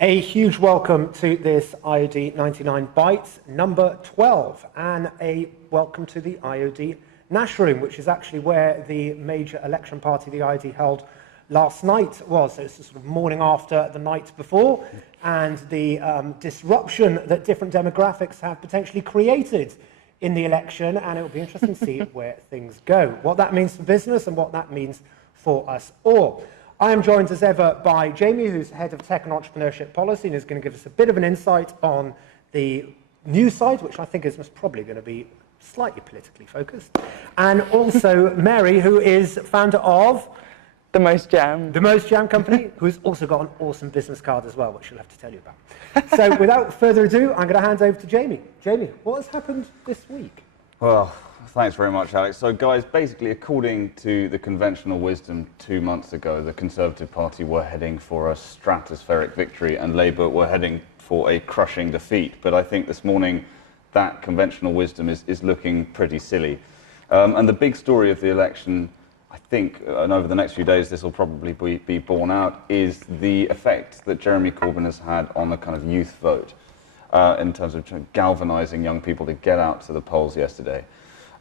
A huge welcome to this IoD99 Bites number 12, and a welcome to the IoD National Room, which is actually where the major election party the IoD held last night was. So it's the sort of morning after the night before, and the disruption that different demographics have potentially created in the election, and it will be interesting to see where things go, what that means for business and what that means for us all. I am joined as ever by Jamie, who's Head of Tech and Entrepreneurship Policy and is going to give us a bit of an insight on the news side, which I think is most probably going to be slightly politically focused. And also Mary, who is founder of The Most Jam. The Most Jam company, who's also got an awesome business card as well, which she'll have to tell you about. So without further ado, I'm going to hand over to Jamie. Jamie, what has happened this week? Well, thanks very much, Alex. So, guys, basically, according to the conventional wisdom 2 months ago, the Conservative Party were heading for a stratospheric victory and Labour were heading for a crushing defeat. But I think this morning that conventional wisdom is looking pretty silly. And the big story of the election, I think, and over the next few days this will probably be borne out, is the effect that Jeremy Corbyn has had on the kind of youth vote in terms of galvanising young people to get out to the polls yesterday.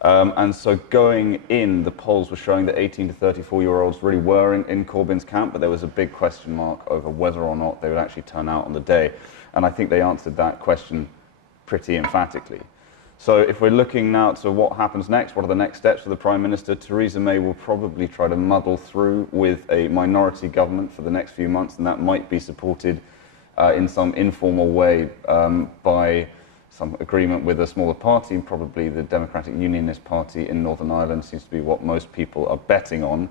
And so going in, the polls were showing that 18 to 34-year-olds really were in Corbyn's camp, but there was a big question mark over whether or not they would actually turn out on the day. And I think they answered that question pretty emphatically. So if we're looking now to what happens next, what are the next steps for the Prime Minister, Theresa May will probably try to muddle through with a minority government for the next few months, and that might be supported in some informal way by some agreement with a smaller party, probably the Democratic Unionist Party in Northern Ireland seems to be what most people are betting on.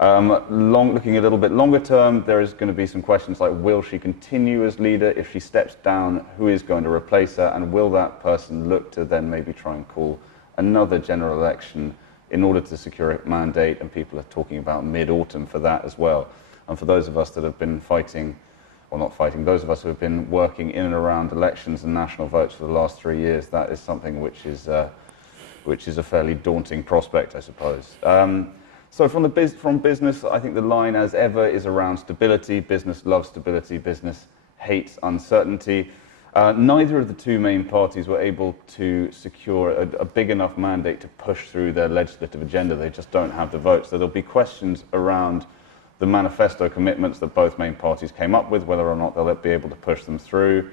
Looking a little bit longer term, there is going to be some questions like, will she continue as leader? If she steps down, who is going to replace her? And will that person look to then maybe try and call another general election in order to secure a mandate? And people are talking about mid-autumn for that as well. And for those of us that have been fighting, or not fighting, those of us who have been working in and around elections and national votes for the last 3 years, that is something which is a fairly daunting prospect, I suppose. So from business, I think the line, as ever, is around stability. Business loves stability. Business hates uncertainty. Neither of the two main parties were able to secure a big enough mandate to push through their legislative agenda. They just don't have the votes. So there'll be questions around the manifesto commitments that both main parties came up with, whether or not they'll be able to push them through.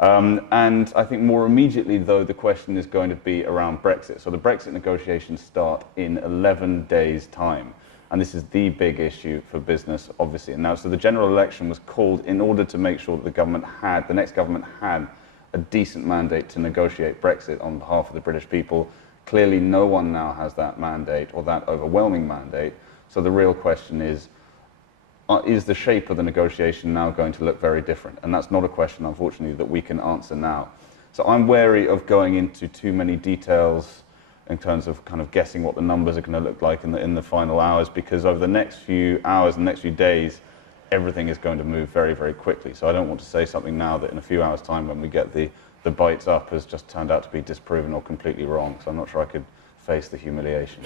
And I think more immediately, though, the question is going to be around Brexit. So the Brexit negotiations start in 11 days' time. And this is the big issue for business, obviously. And now, so the general election was called in order to make sure that the next government had a decent mandate to negotiate Brexit on behalf of the British people. Clearly, no one now has that mandate or that overwhelming mandate. So the real question is the shape of the negotiation now going to look very different? And that's not a question, unfortunately, that we can answer now. So I'm wary of going into too many details in terms of kind of guessing what the numbers are going to look like in the final hours, because over the next few hours and next few days, everything is going to move very, very quickly. So I don't want to say something now that in a few hours' time, when we get the bites up, has just turned out to be disproven or completely wrong. So I'm not sure I could face the humiliation.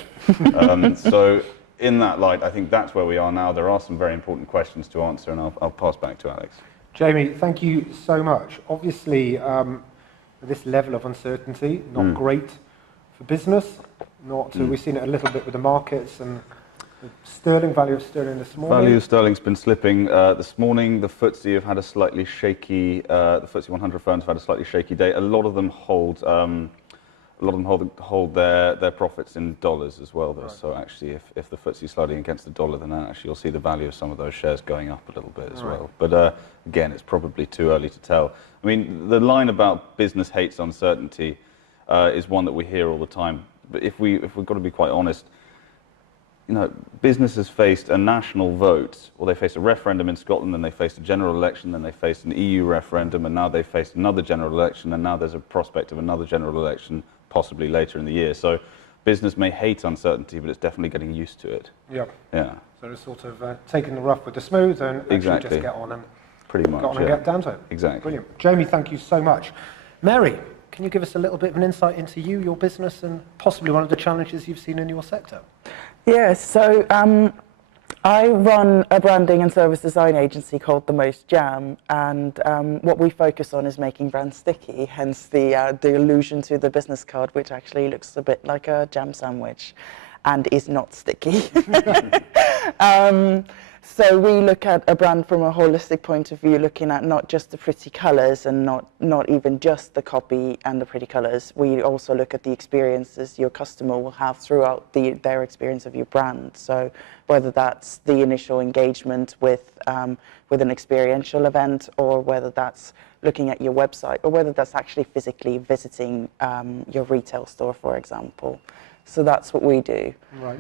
So in that light, I think that's where we are now. There are some very important questions to answer, and I'll pass back to Alex. Jamie, thank you so much. Obviously, this level of uncertainty, not great for business. We've seen it a little bit with the markets and the value of sterling this morning. Value of sterling's been slipping this morning. The FTSE have had a slightly shaky, the FTSE 100 firms have had a slightly shaky day. A lot of them hold their profits in dollars as well, though. Right. So actually, if the FTSE is sliding against the dollar, then actually you'll see the value of some of those shares going up a little bit as well. But again, it's probably too early to tell. I mean, the line about business hates uncertainty is one that we hear all the time. But if we've got to be quite honest, business has faced a national vote, or they faced a referendum in Scotland, then they faced a general election, then they faced an EU referendum, and now they faced another general election, and now there's a prospect of another general election possibly later in the year. So business may hate uncertainty, but it's definitely getting used to it. Yeah. Yeah. So it's sort of taking the rough with the smooth and actually just get on and get down to it. Exactly. Brilliant. Jamie, thank you so much. Mary, can you give us a little bit of an insight into you, your business, and possibly one of the challenges you've seen in your sector? Yes, so I run a branding and service design agency called The Most Jam, and what we focus on is making brands sticky, hence the allusion to the business card, which actually looks a bit like a jam sandwich and is not sticky. So we look at a brand from a holistic point of view, looking at not just the pretty colours and not even just the copy and the pretty colours. We also look at the experiences your customer will have throughout their experience of your brand. So whether that's the initial engagement with an experiential event, or whether that's looking at your website, or whether that's actually physically visiting your retail store, for example. So that's what we do. Right.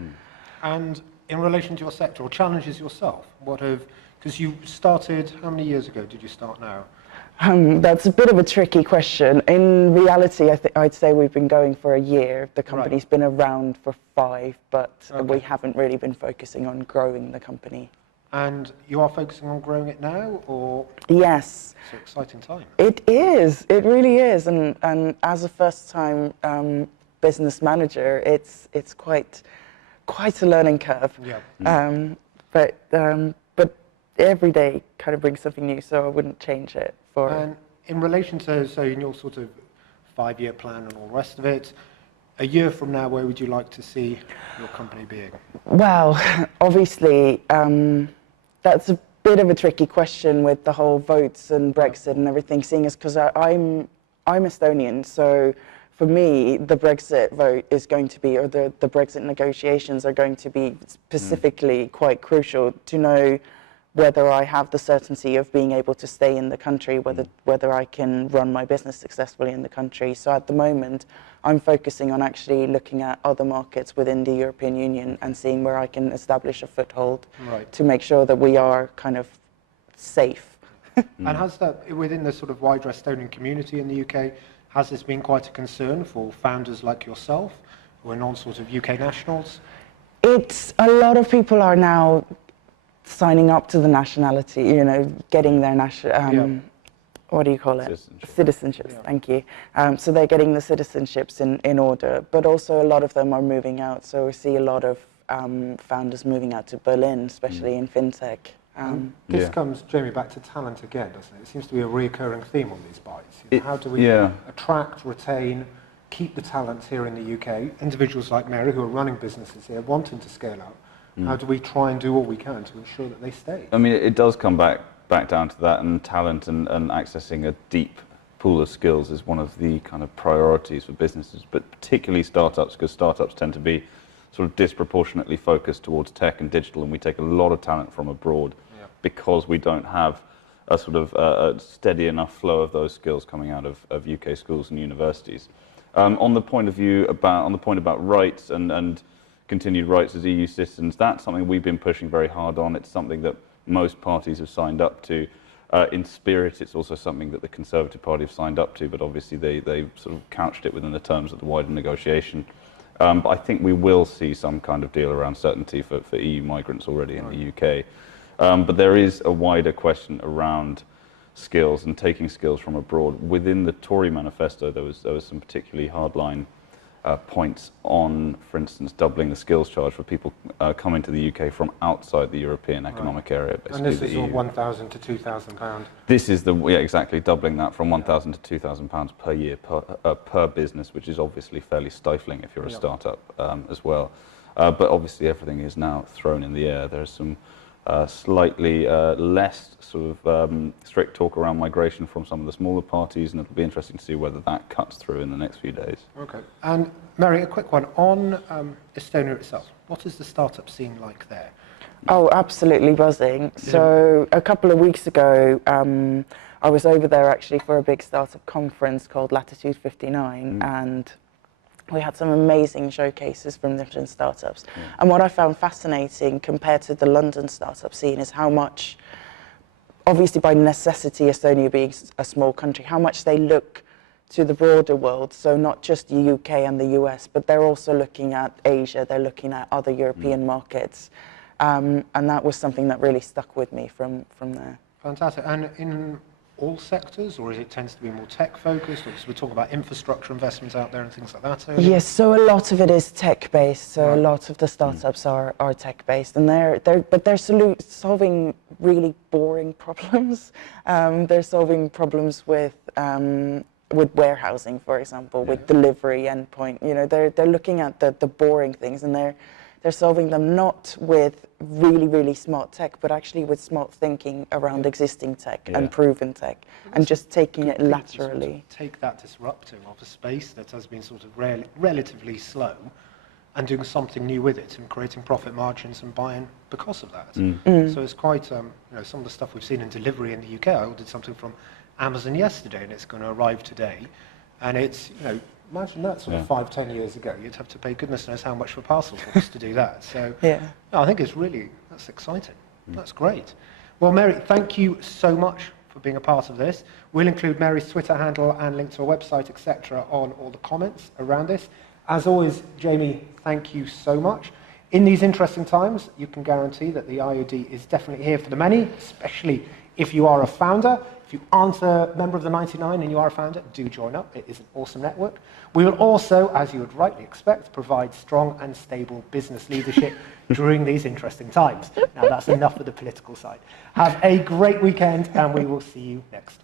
And in relation to your sector, or challenges yourself, because you started, how many years ago did you start now? That's a bit of a tricky question. In reality, I'd say we've been going for a year. The company's been around for 5, but we haven't really been focusing on growing the company. And you are focusing on growing it now, or? Yes. It's an exciting time. It is. It really is. And as a first-time business manager, it's quite a learning curve. Yeah. But every day kind of brings something new, so I wouldn't change it for. And in relation to, so in your sort of 5-year plan and all the rest of it, a year from now, where would you like to see your company being? Well, obviously, that's a bit of a tricky question with the whole votes and Brexit and everything, seeing as because I'm Estonian, so for me, the Brexit vote is going to be, or the Brexit negotiations are going to be specifically quite crucial to know whether I have the certainty of being able to stay in the country, whether I can run my business successfully in the country. So at the moment, I'm focusing on actually looking at other markets within the European Union and seeing where I can establish a foothold to make sure that we are kind of safe. And has that, within the sort of wider Estonian community in the UK, has this been quite a concern for founders like yourself, who are non-sort of UK nationals? It's a lot of people are now signing up to the nationality, getting their what do you call it? Citizenships. Yeah. Thank you. So they're getting the citizenships in order, but also a lot of them are moving out. So we see a lot of founders moving out to Berlin, especially in fintech. This comes, Jamie, back to talent again, doesn't it? It seems to be a recurring theme on these bites. How do we attract, retain, keep the talent here in the UK? Individuals like Mary, who are running businesses here, wanting to scale up. How do we try and do all we can to ensure that they stay? I mean, it does come back down to that, and talent and accessing a deep pool of skills is one of the kind of priorities for businesses, but particularly startups, because startups tend to be sort of disproportionately focused towards tech and digital, and we take a lot of talent from abroad because we don't have a sort of a steady enough flow of those skills coming out of UK schools and universities. On the point about rights and continued rights as EU citizens, that's something we've been pushing very hard on. It's something that most parties have signed up to. In spirit, it's also something that the Conservative Party have signed up to, but obviously they sort of couched it within the terms of the wider negotiation. But I think we will see some kind of deal around certainty for EU migrants already in the UK. But there is a wider question around skills and taking skills from abroad. Within the Tory manifesto, there was some particularly hardline points on, for instance, doubling the skills charge for people coming to the UK from outside the European Economic Area. And this is £1,000 to £2,000. This is exactly doubling that from £1,000 to £2,000 per year per business, which is obviously fairly stifling if you're a startup as well. But obviously everything is now thrown in the air. There's some slightly less sort of strict talk around migration from some of the smaller parties, and it'll be interesting to see whether that cuts through in the next few days. Okay. And Mary, a quick one on Estonia itself. What is the startup scene like there? Oh, absolutely buzzing. So a couple of weeks ago, I was over there actually for a big startup conference called Latitude 59, and we had some amazing showcases from different startups. And what I found fascinating compared to the London startup scene is how much, obviously by necessity, Estonia being a small country, how much they look to the broader world. So not just the UK and the US, but they're also looking at Asia, they're looking at other European markets. And that was something that really stuck with me from there. Fantastic. And in all sectors, or is it tends to be more tech-focused? Or we talk about infrastructure investments out there and things like that earlier? Yes, so a lot of it is tech-based. So Right. a lot of the startups are tech-based, and they're solving really boring problems. They're solving problems with warehousing, for example, with delivery endpoint. You know, they're looking at the boring things, and they're solving them not with really smart tech, but actually with smart thinking around existing tech and proven tech, and just taking it laterally. Sort of take that disrupting of a space that has been sort of relatively slow, and doing something new with it, and creating profit margins and buying because of that. So it's quite, you know, some of the stuff we've seen in delivery in the UK. I ordered something from Amazon yesterday, and it's going to arrive today, and it's, you know, imagine that sort of 5-10 years ago. You'd have to pay goodness knows how much for parcels to do that. So no, I think it's really, that's exciting. That's great. Well, Mary, thank you so much for being a part of this. We'll include Mary's Twitter handle and link to her website, etc., on all the comments around this. As always, Jamie, thank you so much. In these interesting times, you can guarantee that the IoD is definitely here for the many, especially if you are a founder. If you aren't a member of the 99 and you are a founder, do join up. It is an awesome network. We will also, as you would rightly expect, provide strong and stable business leadership during these interesting times. Now, that's enough of the political side. Have a great weekend, and we will see you next